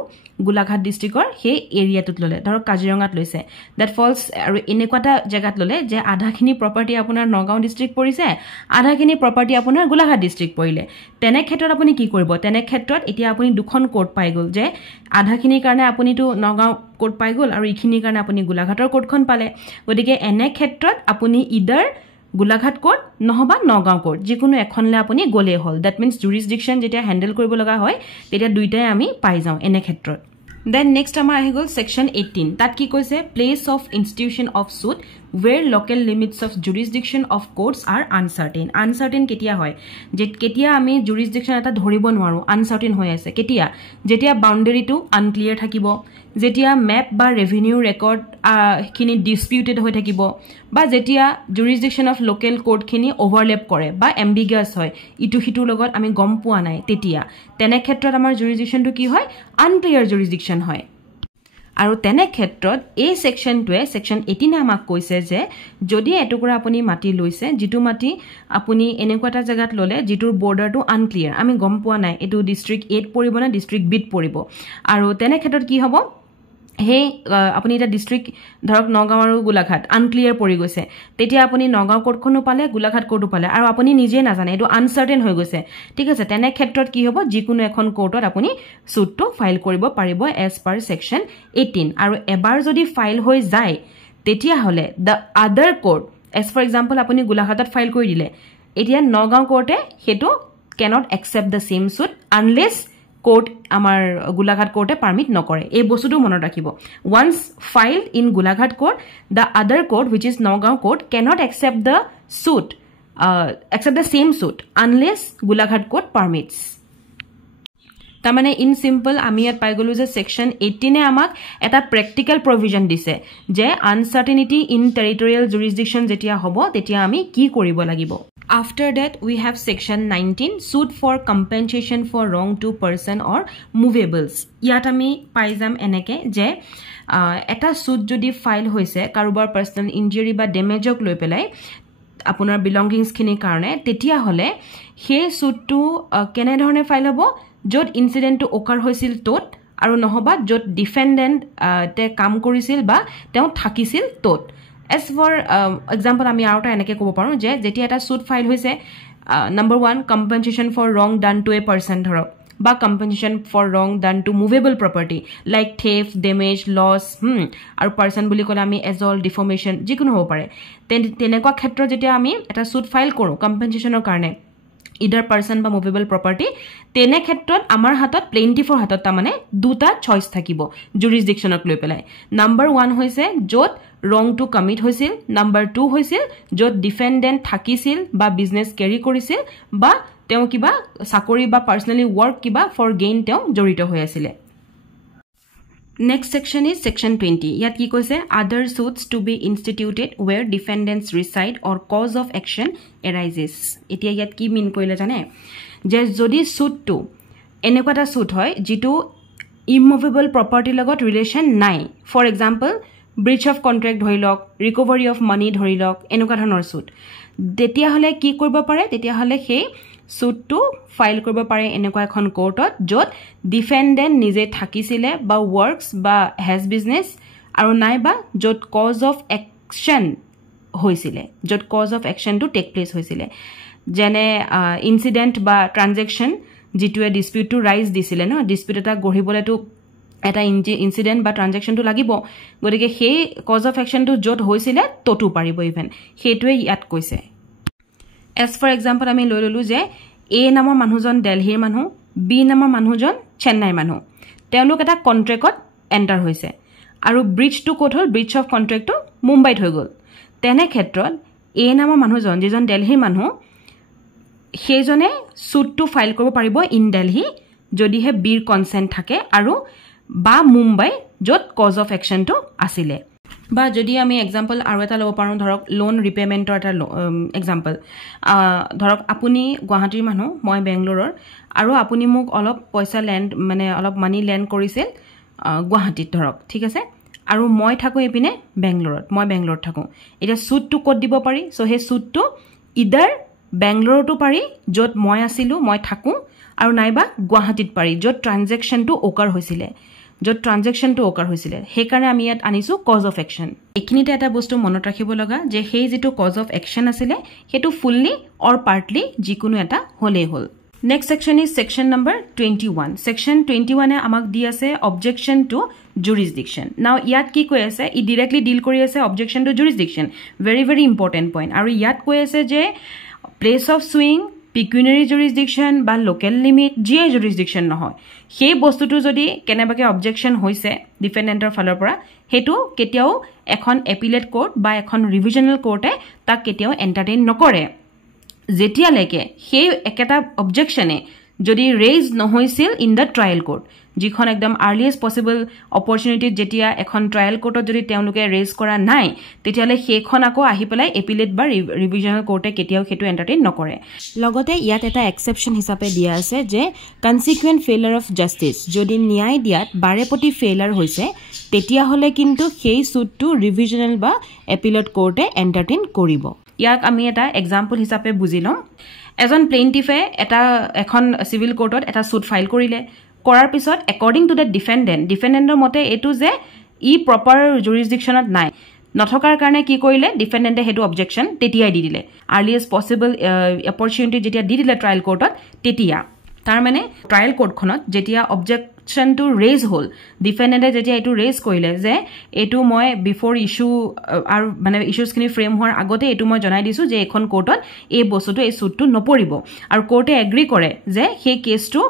গোলাঘাট ডিস্ট্ৰিক্টৰ হে এৰিয়াটোত ললে ধৰক কাজিৰঙাত লৈছে দ্যাট ফলস আৰু এনেকুৱাটা জায়গাত ললে যে আধাখিনি প্ৰপাৰ্টি আপোনাৰ নগাঁও ডিস্ট্ৰিক্ট পৰিছে আধাখিনি প্ৰপাৰ্টি আপোনাৰ গোলাঘাট ডিস্ট্ৰিক্ট পৰিলে তেনে ক্ষেত্ৰত আপুনি কি কৰিব তেনে ক্ষেত্ৰত এতিয়া আপুনি দুখন কোৰ্ট পাই গল যে আধাখিনিৰ কাৰণে আপুনি তো নগাঁও কোৰ্ট পাই গল আৰু ইখিনিৰ কাৰণে আপুনি গোলাঘাটৰ কোৰ্টখন পালে গতিকে এনে ক্ষেত্ৰত আপুনি ইদাৰ গোলাঘাট কোৰ্ট নহবা নগাঁও কোৰ্ট যিকোনো এখনলে আপুনি গলে হল দ্যাট মিন্স জুৰিসডিকশন যেতিয়া হ্যান্ডেল কৰিব লগা হয় তেতিয়া দুইটাই আমি পাই যাও এনে ক্ষেত্ৰত Then next আমাৰ আহি গল section 18 তাত কি কৈছে place of institution of suit where local limits of jurisdiction of courts are uncertain কেতিয়া হয় যে কেতিয়া আমি jurisdiction এটা ধৰিব নোৱাৰো uncertain হৈ আছে কেতিয়া যেতিয়া বাউন্ডাৰী টু unclear থাকিব যেতিয়া ম্যাপ বা ৰেভিনিউ ৰেকৰ্ড খিনি ডিসপিউটেড হৈ থাকিব বা যেতিয়া jurisdiction of local court খিনি overlap কৰে বা ambiguous হয় ইটো হিটোৰ লগত আমি গম পোৱা নাই তেতিয়া তেনে ক্ষেত্ৰত আমাৰ jurisdiction টো কি হয় unclear jurisdiction হয় আৰু তেনে ক্ষেত্ৰত এই সেকশনটোৱে সেকশন 18 আমাক কৈছে যে যদি এটুকুৰা আপুনি মাটি লৈছে যেটো মাটি আপুনি এনেকুৱাটা জায়গাত ললে যেটোৰ বৰ্ডাৰটো আনক্লিয়াৰ আমি গম পোৱা নাই এটো ডিস্ট্ৰিক্ট 8 পৰিব না ডিস্ট্ৰিক্ট বিট পৰিব আৰু তেনে ক্ষেত্ৰত কি হ'ব হে আপুনি এটা ডিস্ট্ৰিক্ট ধৰক নগাঁও আৰু গোলাঘাট আনক্লিয়াৰ পৰি গৈছে তেতিয়া আপুনি নগাঁও কোৰ্টখনো পালে গোলাঘাট কোৰ্টো পালে আৰু আপুনি নিজে নাজানে এটো আনসাৰ্টেন হৈ গৈছে ঠিক আছে তেনে ক্ষেত্ৰত কি হ'ব যিকোনো এখন কোৰ্টত আপুনি সুটটো ফাইল কৰিব পাৰিব এজ পাৰ সেকশন 18 আৰু এবাৰ যদি ফাইল হৈ যায় তেতিয়া হলে দ্য আদাৰ কোৰ্ট এজ ফৰ এক্সাম্পল আপুনি গোলাঘাটত ফাইল কৰি দিলে এতিয়া নগাঁও কোৰ্টে হেতু cannot accept the same suit unless court amar Gulaghat court permit nokore ei bostutu monot rakhibo once filed in Gulaghat court the other court which is Nagaon court cannot accept the suit accept the same suit unless Gulaghat court permits tamane in simple ami yat pai golu je section 18 e amak eta practical provision dise je uncertainty in territorial jurisdiction jetia hobo tetia ami ki koribo lagibo After that, we have section 19, suit for compensation for wrong to person or movables. Yat ami paijam eneke je eta suit jodi file hoise karubar personal injury ba damage ok loi pelai apunar belongings khini karone tetia hole he suit to kene dhorne file hobo jot incident to occur hoisil tot aru nohoba jot defendant te kam korisil ba teu thakisil tot As for example, আমি আউটা এনেকে কব পাৰো যে যেতিয়া এটা suit file হৈছে number 1 compensation for wrong done to a person ধৰক বা compensation for wrong done to movable property like theft damage loss আৰু person বুলি কলে আমি assault deformation যিকোনো হ'ব পাৰে তেনেকুৱা ক্ষেত্ৰত যেতিয়া আমি এটা সুট ফাইল কৰো compensationৰ কাৰণে either person বা movable property তেনে ক্ষেত্ৰত আমাৰ হাতত plaintiffৰ হাতত তা মানে দুটা choice থাকিব jurisdictionক লৈ পেলাই number 1 হৈছে যত wrong to commit hoisil number 2 hoisil jot defendant thakisil ba business carry korisil ba teu kiba sakori ba personally work kiba for gain teu jorito hoy asile Next section is section 20 yat ki koise other suits to be instituted where defendants reside or cause of action arises etia yat ki mean koile jane je jodi suit to enekwata suit hoy jitu immovable property logot relation nai for example breach of contract ধৰিলক recovery of money ধৰিলক এনেকুৱা ধৰণৰ suit তেতিয়া হলে কি কৰিব পাৰে তেতিয়া হলে সেই সুটটো ফাইল কৰিব পাৰে এনেকুৱা এখন কোৰ্টত য'ত ডিফেন্ডেন্ট নিজে থাকিছিলে বা ওয়াৰ্কস বা হেজ বিজনেস আৰু নাইবা য'ত কজ অফ একশন হৈছিলে য'ত কজ অফ একশনটো টেক প্লেস হৈছিলে যেনে ইনসিডেন্ট বা ট্ৰানজেকশন যিটোৱে ডিসপিউটটো ৰাইজ দিছিলে ন ডিসপিউট এটা গঢ়িবলেতো এটা ইনসিডেন্ট বা ট্ৰানজেকশনটো লাগিব গতিকে সেই কজ অফ একশনটো য'ত হৈছিলে ততো পাৰিব ইভেন সেইটোৱে ইয়াত কৈছে as for example আমি লৈ ললো যে A নামৰ মানুহজন দিল্লীৰ মানুহ B নামৰ মানুহজন চেন্নাইৰ মানুহ তেওঁলোক এটা কন্ট্ৰাক্টত এন্টাৰ হৈছে আৰু ব্ৰিজটো ক'ত হ'ল ব্ৰিজ অফ কন্ট্ৰাক্টটো মুম্বাইত হৈ গ'ল তেনে ক্ষেত্ৰত A নামৰ মানুহজন যিজন দিল্লীৰ মানুহ সেইজনে সুটটো ফাইল কৰিব পাৰিব ইন দিল্লী যদিহে বিৰ কনসেন্ট থাকে আৰু বা মুম্বাই য'ত কজ অফ একশনটো আছিলে বা যদি আমি এক্সাম্পল আৰু এটা ল'ব পাৰোঁ ধৰক লোন ৰিপেমেণ্টৰ এটা এক্সাম্পল ধৰক আপুনি গুৱাহাটীৰ মানুহ মই বেংগলোৰৰ আৰু আপুনি মোক অলপ পইচা লেণ্ড মানে অলপ মানি লেণ্ড কৰিছিল গুৱাহাটীত ধৰক ঠিক আছে আৰু মই থাকোঁ এপিনে বেংগলোৰত মই বেংগলোৰত থাকোঁ এতিয়া সুটটো ক'ত দিব পাৰি সো সেই সুটটো ইদাৰ বেংগলোৰতো পাৰি য'ত মই আছিলোঁ মই থাকোঁ আৰু নাইবা গুৱাহাটীত পাৰি য'ত ট্ৰানজেকশনটো অকাৰ হৈছিলে য'ত ট্ৰানজেকশনটো অকাৰ হৈছিলে সেইকাৰণে আমি ইয়াত আনিছো কজ অফ একশন এখিনিতে এটা বস্তু মনত ৰাখিব লগা যে সেই যেটো কজ অফ একশন আছিলে হেতু ফুললি অৰ পাৰ্টলি যিকোনো এটা হলেই হল next section is section number 21 section 21 এ আমাক দি আছে অবজেকশন টু jurisdiction now ইয়াত কি কৈ আছে ই ডাইৰেক্টলি ডিল কৰি আছে objection two jurisdiction very very important point আৰু ইয়াত কৈ আছে যে place of swing pecuniary jurisdiction বা local limit যে jurisdiction নহয় সেই বস্তুটো যদি কেনেবাকে অবজেকশন হৈছে ডিফেন্ডেন্টৰ ফালৰ পৰা হেতু কেতিয়াও এখন এপিলেট কোৰ্ট বা এখন ৰিভিজনাল কোৰ্টে তাক কেতিয়াও এন্টাৰটেইন নকৰে যেতিয়া লেকে সেই একেটা অবজেকশনে যদি ৰেজ নহৈছিল ইন দা ট্ৰায়াল কোৰ্ট যিখন একদম আৰ্লিয়েষ্ট পসিবল অপৰচুনিটি যেতিয়া এখন ট্ৰায়াল কোৰ্টত যদি তেওঁলোকে ৰেজ কৰা নাই তেতিয়ালে সেইখন আকৌ আহি পেলাই এপিলেট বা ৰিভিজনাল কোৰ্টে কেতিয়াও হেতু এন্টাৰটেইন নকৰে লগতে ইয়াত এটা এক্সেপশন হিচাপে দিয়া আছে যে কনসিকুৱেন্ট ফেইলাৰ অফ জাস্টিস যদি ন্যায় দিয়াত বাৰেপতি ফেইলাৰ হৈছে তেতিয়া হলে কিন্তু সেই সুটটো ৰিভিজনাল বা এপিলেট কোৰ্টে এন্টাৰটেইন কৰিব ইয়াক আমি এটা এক্সাম্পল হিচাপে বুজিলম এজন প্লেইন্টিফে এটা এখন সিভিল কোৰ্টত এটা সুট ফাইল কৰিলে কৰাৰ পিছত একৰ্ডিং টু দ্য ডিফেন্ডেন্টৰ মতে এটো যে ই প্ৰপাৰ জুৰিসডিকশনত নাই নথকাৰ কাৰণে কি কৰিলে ডিফেন্ডেন্টে হেতু অবজেকশন তেতিয়াই দি দিলে আৰ্লিয়েষ্ট পসিবল অপৰচুনিটি যেতিয়া দি দিলে ট্ৰায়াল কোৰ্টত তেতিয়া তাৰ মানে ট্ৰায়াল কোৰ্টখনত যেতিয়া অবজেকশন টু ৰেজ হল ডিফেন্ডেন্টে যেতিয়া এটো ৰেজ কৰিলে যে এটো মই বিফৰ ইস্যু আৰু মানে ইস্যুছখিনি ফ্ৰেম হোৱাৰ আগতে এটো মই জনাই দিছো যে এখন কোৰ্টত এই বস্তুটো এই সুটটো নপৰিব আৰু কোৰ্টে এগ্ৰি কৰে যে সেই কেছটো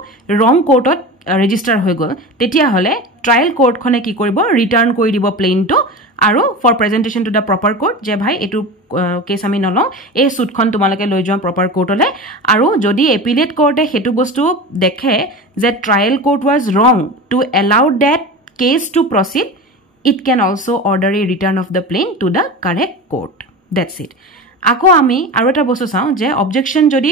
ৰং কোৰ্টত ৰেজিষ্টাৰ হৈ গল তেতিয়া হলে ট্ৰায়াল কোৰ্টখনে কি কৰিব ৰিটাৰ্ণ কৰি দিব প্লেইনটো আৰু for presentation to the proper court যে ভাই এটো কেছ আমি নলও এই সুটখন তোমালকে লৈ যোৱা প্ৰপাৰ কোৰ্টলে আৰু যদি এপিলেট কোৰ্টে হেতু বস্তু দেখে যে trial court was wrong to allow that case to proceed it can also order a return of the plaint to the correct court that's it আকৌ আমি আৰু এটা বস্তু চাও যে অবজেকশন যদি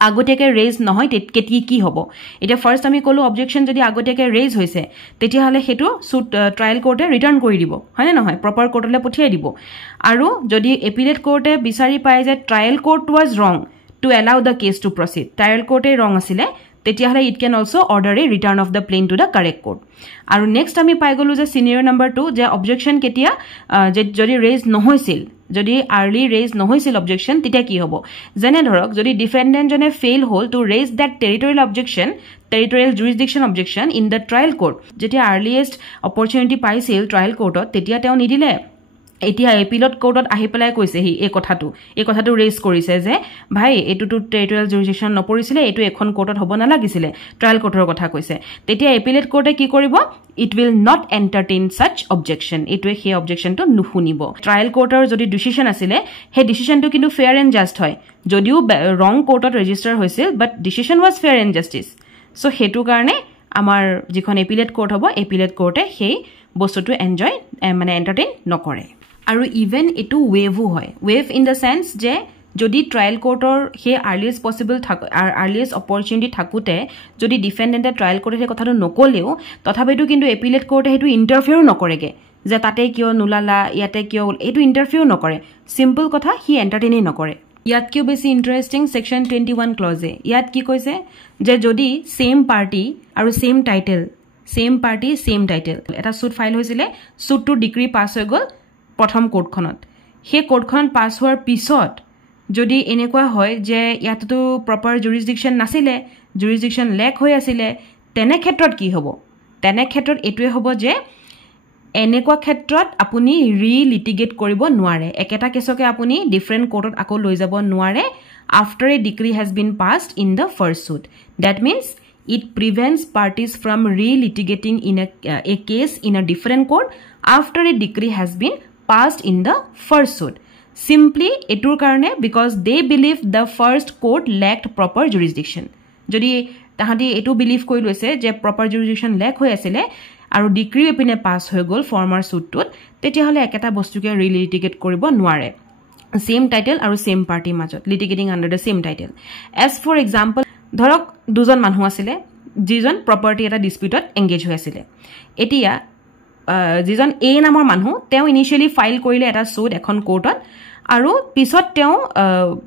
আগতেকে ৰেজ নহয় তেতি কি হ'ব এটা ফাৰ্স্ট আমি কলো অবজেকশন যদি আগতেকে ৰেজ হৈছে তেতিয়া হলে হেতু সুট ট্ৰায়াল কোৰ্টে ৰিটাৰ্ণ কৰি দিব হয়নে নহয় প্ৰপাৰ কোৰ্টলে পঠিয়াই দিব আৰু যদি এপিলেট কোৰ্টে বিচাৰি পায় যে trial court was wrong to allow da cash to প্ৰসিড trial কোৰ্টে ৰং আছিলে তেতিয়া হলে it can also order a return of the plaint to the correct court আৰু নেক্সট আমি পাই গলো যে সিনিয়ৰ নাম্বাৰ 2 যে অবজেকশন কেতিয়া যদি ৰেজ নহৈছিল যদি আৰ্লি ৰেজ নহৈছিল অবজেকশন তেতিয়া কি হ'ব যেনে ধৰক যদি ডিফেন্ডেন্ট জনে ফেইল হল to raise that territorial objection territorial jurisdiction objection in the trial court যেতিয়া আৰ্লিয়েষ্ট অপৰচুনিটি পাইছিল ট্ৰায়াল কোৰ্টত তেতিয়া তেওঁ নিদিলে এতিয়া এপিলেট কোৰ্টত আহি পেলাই কৈছে হি এই কথাটো ৰেজ কৰিছে যে ভাই এটুটো টেৰিটৰিয়েল জুৰিসডিকশন নপৰিছিলে এটো এখন কোৰ্টত হ'ব নালাগিছিলে ট্ৰায়াল কোৰ্টৰ কথা কৈছে তেতিয়া এপিলেট কোৰ্টে কি কৰিব it will not entertain such objection এটোৱে সেই অবজেকশনটো নুশুনিব ট্ৰায়াল কোৰ্টৰ যদি ডিসিশন আছিল হে ডিসিশনটো কিন্তু ফেয়াৰ এন্ড জাস্ট হয় যদিও ৰং কোৰ্টত ৰেজিষ্টাৰ হৈছিল but decision was fair and justice so হেতু কাৰণে আমাৰ যিখন এপিলেট কোৰ্ট হ'ব এপিলেট কোৰ্টে সেই বস্তুটো এনজয় মানে এন্টাৰটেইন নকৰে আৰু ইভেন এটো ৱেভো হয় ৱেভ ইন দা সেন্স যে যদি ট্ৰায়াল কোৰ্টৰ হে আৰ্লিয়েষ্ট পসিবল আৰ্লিয়েষ্ট অপৰচুনিটি থাকুতে যদি ডিফেন্ডেন্টে ট্ৰায়াল কোৰ্টে কথাটো নকলেও তথাপিতো কিন্তু এপিলেট কোৰ্টে হেতু ইন্টাৰফেয়াৰ নকৰেগে যে তাতে কিয় নুলালা ইয়াতে কিয় এটো ইন্টাৰফেয়াৰ নকৰে সিম্পল কথা হি এন্টাৰটেইন নকৰে ইয়াত কিও বেছি ইন্টারেস্টিং সেকশন 21 ক্লজে ইয়াত কি কৈছে যে যদি সেম পার্টি আৰু সেম টাইটেল এটা সুট ফাইল হৈছিলে সুটটো ডিগ্ৰী পাস হৈ গল প্ৰথম কোডখনত সেই কোডখন পাস হোৱাৰ পিছত যদি এনেকুৱা হয় যে ইয়াতটো প্ৰপাৰ জুৰিসডিকশন নাছিলে জুৰিসডিকশন লেক হৈ আছিল তেনে ক্ষেত্ৰত কি হ'ব তেনে ক্ষেত্ৰত এটোৱে হ'ব যে এনেকুৱা ক্ষেত্ৰত আপুনি ৰিলিটিগেট কৰিব নোৱাৰে একেটা কেছকে আপুনি ডিফাৰেন্ট কোৰ্টত আকৌ লৈ যাব নোৱাৰে after a decree has been passed in the first suit that means it prevents parties from relitigating in a case in a different court after a decree has been passed in the first suit simply etur karone because they believe the first court lacked proper jurisdiction jodi tahati etu believe koi loise je proper jurisdiction lack hoy asile আৰু decree এপিনে pass হৈ গল former সুটটোত তেতিয়া হলে একটা বস্তুকে relitigate কৰিব নোৱাৰে same title আৰু সেম পাৰ্টি মাজত litigating under the same title as for example ধৰক দুজন মানুহ আছিল যিজন প্ৰপাৰ্টি এটা ডিসপিউটত এংগেজ হৈ আছিল এতিয়া যিজন এ নামৰ মানুহ তেওঁ ইনিশিয়ালি ফাইল কৰিলে এটা সুট এখন কোৰ্টত আৰু পিছত তেওঁ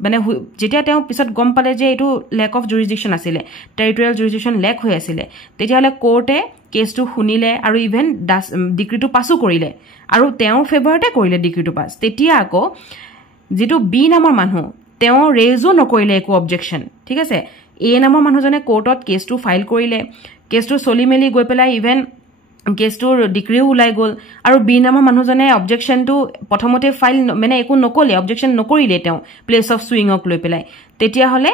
মানে যেতিয়া তেওঁ পিছত গম পালে যে এটো লেক অফ জুৰিসডিকশন আছিল টেৰিটৰিয়েল জুৰিসডিকশন লেক হৈ আছিল তেতিয়া হলে কোৰ্টে কেছটো শুনিলে আৰু ইভেন ডিক্ৰীটো পাসো কৰিলে আৰু তেওঁ ফেভাৰতে কৰিলে ডিক্ৰীটো পাস তেতিয়া আকৌ যেটো বি নামৰ মানুহ তেওঁ ৰেজো নকৰিলে একো অবজেকশন ঠিক আছে এ নামৰ মানুহজনে কোৰ্টত কেছটো ফাইল কৰিলে কেছটো চলি মেলি গৈ পেলাই ইভেন কেছটোৰ ডিক্ৰীও উলাই গল আৰু বি নামৰ মানুহজনে অবজেকশনটো প্ৰথমতে ফাইল মানে একো নকলে অবজেকশন নকৰিলে তেওঁ প্লেস অফ সুইংক লৈ পেলাই তেতিয়া হলে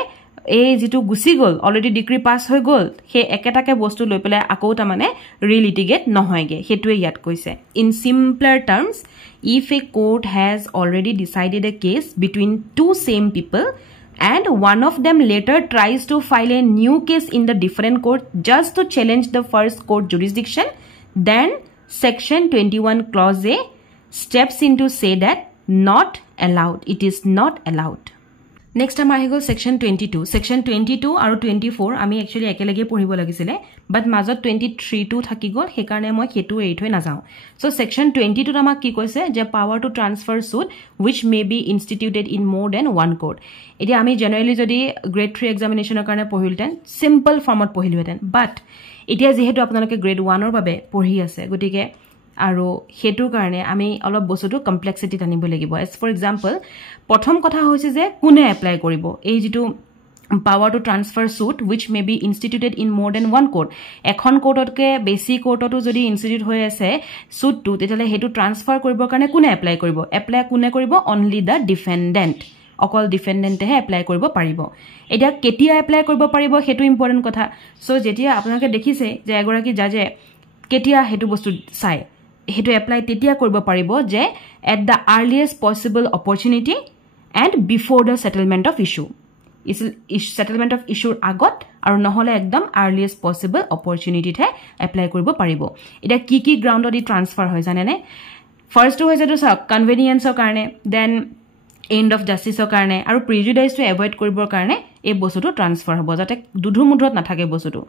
এই যেটো গুছি গল অলৰেডি ডিক্ৰী পাস হৈ গল হে একেটাকে বস্তু লৈ পেলাই আকৌ তা মানে ৰিলিটিগেট নহয়গে হেতুৱে ইয়াত কৈছে in simpler terms if a court has already decided a case between two same people and one of them later tries to file a new case in the different court just to challenge the first court jurisdiction then section 21 clause A steps in to say that not allowed it is not allowed next amar he gol section 22 আৰু 24 আমি actually একেলগে পঢ়িব লাগিছিলে but মাজত 23 টো থাকি গল হে কাৰণে মই হেতু এৰি থৈ না যাও so section 22 আমাক কি কৈছে যে power to transfer suit which may be instituted in more than one court এতিয়া আমি জেনাৰেলি যদি গ্ৰেড 3 এক্সামিনেশনৰ কাৰণে পঢ়িলতেন সিম্পল ফৰ্মত পঢ়িলতেন but এতিয়া যেহেতু আপোনালোকে গ্ৰেড 1 ৰ বাবে পঢ়ি আছে গটিকে আৰু হেতু কাৰণে আমি অলপ বস্তুটো কমপ্লেক্সিটি টানিব লাগিব এজ ফৰ এক্সাম্পল প্ৰথম কথা হৈছে যে কোনে এপ্লাই কৰিব এই যেটো power to transfer suit which may be instituted in more than one court এখন কোৰ্টতকে বেছি কোৰ্টতো যদি ইনস্টিটিউট হৈ আছে সুটটো তেতিয়ালে হেতু ট্ৰান্সফাৰ কৰিবৰ কাৰণে কোনে এপ্লাই কৰিব এপ্লাই কোনে কৰিব অনলি দা ডিফেন্ডেন্ট অকল ডিফেন্ডেন্টে এপ্লাই কৰিব পাৰিব এটা কেতিয়া এপ্লাই কৰিব পাৰিব হেতু ইম্পৰ্টেন্ট কথা সো যেতিয়া আপোনালোকে দেখিছে যে এগৰাকী জাজে কেতিয়া হেতু বস্তু চাই হেতু এপ্লাই তেতিয়া কৰিব পাৰিব যে at the earliest possible opportunity and before the settlement of issue is settlement of issue আগত আৰু নহলে একদম earliest possible opportunity তে এপ্লাই কৰিব পাৰিব এটা কি গ্ৰাউণ্ডত ই ট্ৰান্সফাৰ হয় জানেনে ফাৰ্স্ট হৈ যেটো কনভেনিয়েন্সৰ কাৰণে দেন এন্ড অফ জাস্টিসৰ কাৰণে আৰু প্ৰিজুডাইজ টু এভয়েড কৰিবৰ কাৰণে এই বস্তুটো ট্ৰান্সফাৰ হ'ব যাতে দুধুমুধত নাথাকে বস্তুটো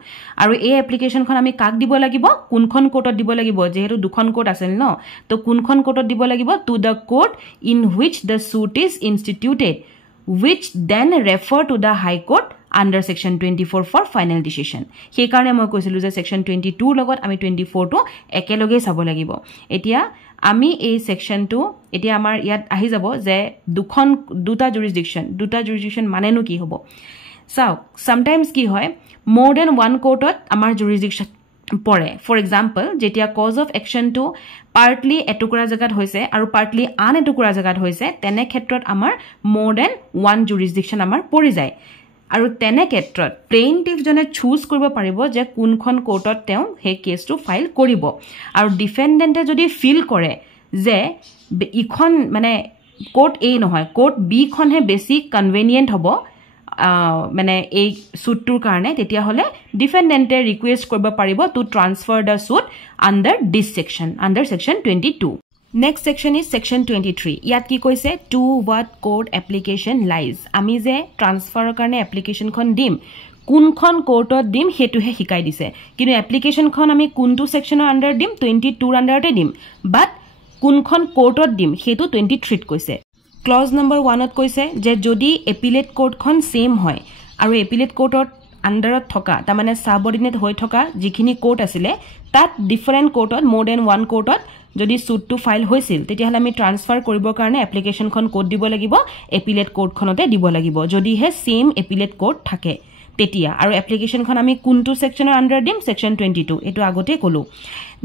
আৰু এই এপ্লিকেশনখন আমি কাক দিব লাগিব কোনখন কোৰ্টত দিব লাগিব যেহেতু দুখন কোৰ্ট আছিল ন তো কোনখন কোৰ্টত দিব লাগিব to the court in which the suit is instituted which then refer to the high court under section 24 for final decision সেই কাৰণে মই কৈছিলো যে section 22 লগত আমি 24 টো একেলগে চাব লাগিব এতিয়া আমি এই সেকশনটো এতিয়া আমাৰ ইয়াত আহি যাব যে দুটা জুৰিসডিকশন মানেনো কি হ'ব সো sometimes কি হয় more than one courtত আমাৰ জুৰিসডিকশন পৰে ফৰ এক্সাম্পল যেতিয়া cause of action to partly এটুকুৰা জাগাত হৈছে আৰু পাৰ্টলি আন এটুকুৰা জাগাত হৈছে তেনে ক্ষেত্ৰত আমাৰ মোৰ দেন ওৱান জুৰিসডিকশন আমাৰ পৰি যায় আৰু তেনে ক্ষেত্ৰত প্লেইনটিফ জনে চুজ কৰিব পাৰিব যে কোনখন কোৰ্টত তেওঁ হে কেছটো ফাইল কৰিব আৰু ডিফেন্ডেন্টে যদি ফিল কৰে যে ইখন মানে কোৰ্ট এ নহয় কোৰ্ট বি খনহে বেছি কনভেনিয়েন্ট হ'ব মানে এই সুটটোৰ কাৰণে তেতিয়া হলে ডিফেন্ডেন্টে ৰিকুৱেষ্ট কৰিব পাৰিব to transfer the suit under this section under section 22 next section is section 23 ইয়াত কি কৈছে to what court application lies আমি যে ট্ৰান্সফাৰৰ কাৰণে এপ্লিকেশনখন দিম কোনখন কোৰ্টত দিম হেতুহে শিকাই দিছে কিন্তু এপ্লিকেশনখন আমি কোনটো সেকশনৰ আন্ডাৰ দিম 22 ৰ আন্ডাৰতে দিম বাট কোনখন কোৰ্টত দিম হেতু 23 ত কৈছে ক্লজ নম্বৰ 1 ত কৈছে যে যদি এপিলেট কোৰ্টখন সেম হয় আৰু এপিলেট কোৰ্টৰ আন্ডাৰত থকা তাৰ মানে সাবঅৰ্ডিনেট হৈ থকা যিখিনি কোৰ্ট আছিল তাত ডিফাৰেন্ট কোৰ্টত মোৰ দেন ওয়ান কোৰ্টত যদি সুটটো ফাইল হৈছিল তেতিয়াহলে আমি ট্ৰান্সফাৰ কৰিবৰ কাৰণে এপ্লিকেশনখন কোড দিব লাগিব এপিলেট কোৰ্টখনতে দিব লাগিব যদি হে সেম এপিলেট কোৰ্ট থাকে তেতিয়া আৰু এপ্লিকেশনখন আমি কোনটো সেকশনৰ আন্ডাৰ দিম সেকশন 22 এটো আগতে কলো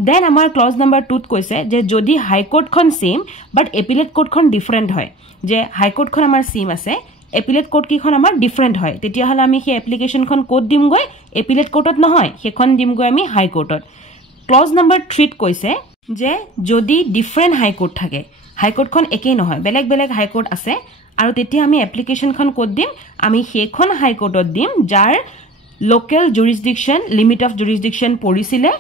দেন আমাৰ ক্লজ নম্বৰ 2 ত কৈছে যে যদি হাই কোৰ্টখন সেম বাট এপিলেট কোৰ্টখন ডিফাৰেন্ট হয় যে হাই কোৰ্টখন আমাৰ সেম আছে এপিলেট কোৰ্ট কিখন আমাৰ ডিফাৰেন্ট হয় তেতিয়াহলে আমি সেই এপ্লিকেশনখন কোড দিম গৈ এপিলেট কোৰ্টত নহয় সেইখন দিম গৈ আমি হাই কোৰ্টত ক্লজ নম্বৰ 3 ত কৈছে যে যদি ডিফাৰেন্ট হাই কোৰ্ট থাকে হাই কোৰ্টখন একেই নহয় বেলেগ বেলেগ হাই কোৰ্ট আছে আৰু তেতিয়া আমি এপ্লিকেশনখন কোড দিম আমি সেইখন হাই কোৰ্টত দিম যাৰ লোকেল জুৰিসডিকশন লিমিট অফ জুৰিসডিকশন পৰিছিলে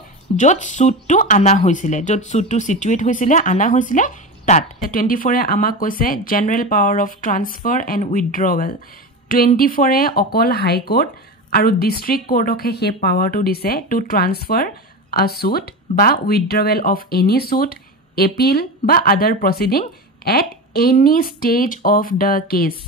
যত সুটটো আনা হৈছিল যত সুটটো সিচুৱেট হৈছিল আনা হৈছিল তাত 24 এ আমাক কৈছে general power of transfer and withdrawal 24 এ অকল হাই কোৰ্ট আৰু ডিস্ট্ৰিক্ট কোৰ্টকে হে পাৱাৰটো দিছে টু ট্ৰান্সফাৰ a suit বা withdrawal of any suit appeal বা other proceeding at any stage of the case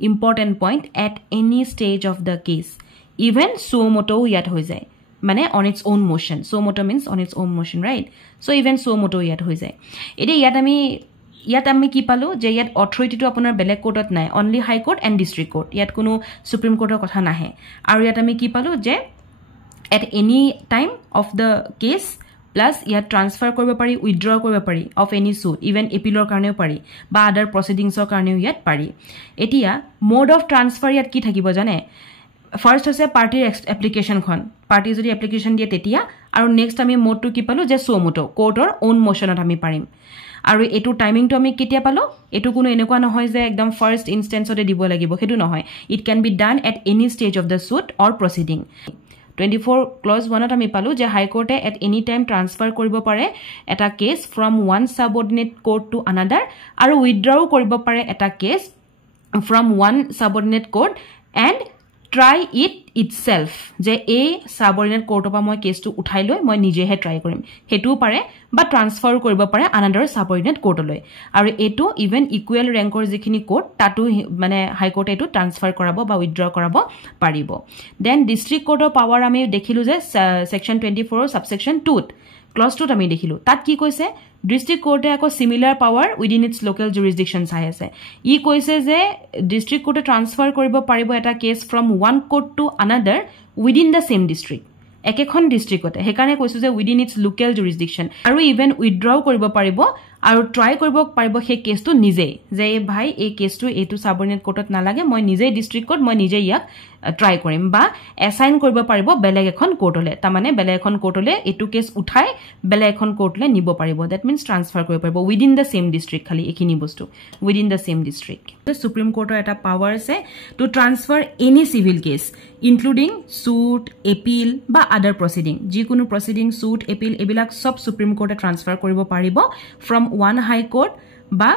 important point at any stage of the case even suo moto yat hoy jay mane on its own motion suo moto means on its own motion right so even suo moto yat hoy jay ede yat ami ki palu je yat authority to apunar belek court ot nai only high court and district court yat kono supreme court or kotha nahe aru yat ami ki palu je at any time of the case plus yat transfer koribo pari withdraw koribo pari of any suit even appealor karneo pari ba other proceedings or karneo yat pari etia mode of transfer yat ki thakibo jane first hose party application khon party jodi application die tetia aru next ami mode to ki palu je suo moto court or own motion ot ami parim আৰু এটো timing তো আমি কেতিয়া পালো এটো কোনো এনেকুৱা নহয় যে একদম ফার্স্ট ইনস্ট্যান্স অতে দিব লাগিব হেতু নহয় it can be done at any stage of the suit or proceeding 24 clause 1 ত আমি পালো যে হাই কোর্টে এট এনি টাইম ট্রান্সফার কৰিব পাৰে এটা case from one subordinate court to another আৰু উইথড্ৰও কৰিব পাৰে এটা case from one subordinate court and try it itself যে এই সাবঅৰ্ডিনেট কোৰ্টৰ পৰা মই কেছটো উঠাই লৈ মই নিজেহে ট্ৰাই কৰিম হেতু পাৰে বা ট্ৰান্সফাৰ কৰিব পাৰে আনাদাৰ সাবঅৰ্ডিনেট কোৰ্টলৈ আৰু এটো ইভেন ইকুৱেল ৰেংকৰ যিখিনি কোৰ্ট তাতো মানে হাই কোৰ্টে এটো ট্ৰান্সফাৰ কৰাব বা উইথড্ৰ কৰাব পাৰিব দেন ডিস্ট্ৰিক্ট কোৰ্টৰ পাৱাৰ আমি দেখিলো যে সেকশন 24 সাবসেকশন 2 ক্লজ 2 আমি দেখিলো তাত কি কৈছে ডিস্ট্রিক্ট কোর্টে আকো similar power within it's local jurisdiction চাই আছে ই কৈছে যে ডিস্ট্রিক্ট কোর্টে ট্রান্সফার কৰিব পাৰিব এটা case from one court to another within the same district একেখন ডিস্ট্ৰিক্টতে হেকাৰণে কৈছো যে উইদিন ইটস লোকাল জুৰিসডিকশন আৰু ইভেন উইথড্ৰও কৰিব পাৰিব আৰু ট্ৰাই কৰিব পাৰিব হে কেছটো নিজে যে ভাই এই কেছটো এটো সাবঅৰ্ডিনেট কোৰ্টত নালাগে মই নিজে ডিস্ট্ৰিক্ট কোৰ্ট মই নিজে ইয়াক ট্ৰাই কৰিম বা এসাইন কৰিব পাৰিব বেলেগ এখন কোৰ্টলে তা মানে বেলেগ এখন কোৰ্টলে এটো কেছ উঠাই বেলেগ এখন কোৰ্টলে নিব পাৰিব দ্যাট মিন্স ট্ৰান্সফাৰ কৰিব পাৰিব উইদিন দ্য সেম ডিস্ট্ৰিক্ট খালি এখিনি বস্তু within the same district supreme কোৰ্টৰ এটা পাৱাৰ আছে to transfer any civil case including suit appeal বা আদাৰ প্ৰসিডিং যিকোনো প্ৰসিডিং সুট এপিল এবিলাক সব সুপ্ৰিম কোৰ্টে ট্ৰান্সফাৰ কৰিব পাৰিব ফ্ৰম ওয়ান হাই কোৰ্ট বা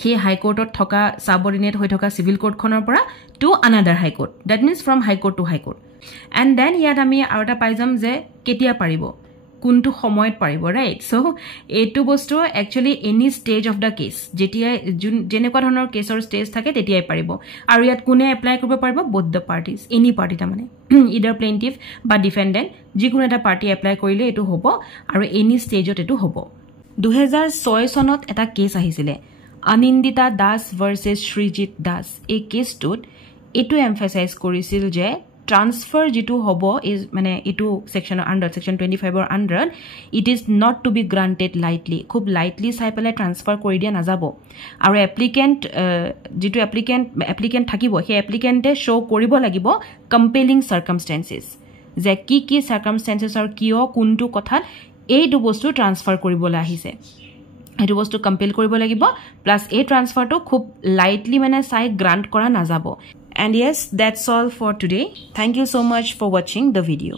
হে হাই কোৰ্টত থকা সাবঅৰ্ডিনেট হৈ থকা সিভিল কোৰ্ট খনৰ পৰা to another high court that means from high court to high court and then ইয়াত আমি আৰু এটা পাইজাম যে কেতিয়া পাৰিব কোনটো সময়ত পাৰিব ৰাইট সো এটো বস্তু actually any stage of the case যেতিয়া যেনেকুৱা ধৰণৰ কেছৰ স্টেজ থাকে তেতিয়াই পাৰিব আৰু ইয়াত কোনে এপ্লাই কৰিব পাৰিব বোথ দা পাৰ্টিজ এনি পাৰ্টি তা মানে ইদাৰ প্লেইন্টিফ বা ডিফেন্ডেন্ট যিকোনো এটা পাৰ্টি এপ্লাই কৰিলে এটো হ'ব আৰু এনি স্টেজত এটো হ'ব 2006 সনত এটা কেস আহিছিলে অনিন্দিতা দাস ভাৰ্সেস শ্ৰীজিত দাস এই কেছটোত এটো এমফাসাইজ কৰিছিল যে ট্ৰান্সফাৰ যেটো হ'ব ইজ মানে এটো সেকশনৰ under section 25 or under it is not to be granted lightly খুব লাইটলি চাই পেলাই ট্ৰান্সফাৰ কৰি দিয়া নাযাব আৰু এপ্লিকেন্ট যেটো এপ্লিকেন্ট থাকিব সেই এপ্লিকেন্টে শো কৰিব লাগিব কম্পেলিং সাৰ্কামস্টেন্সেস যে কি সাৰ্কামস্টেন্সেস আৰু কিয় কোনটো কথাত এই দু বস্তু ট্ৰান্সফাৰ কৰিবলৈ আহিছে এটো বস্তু কম্পেল কৰিব লাগিব প্লাস এই ট্ৰান্সফাৰটো খুব লাইটলি মানে চাই গ্ৰান্ট কৰা নাযাব and yes that's all for today thank you so much for watching the video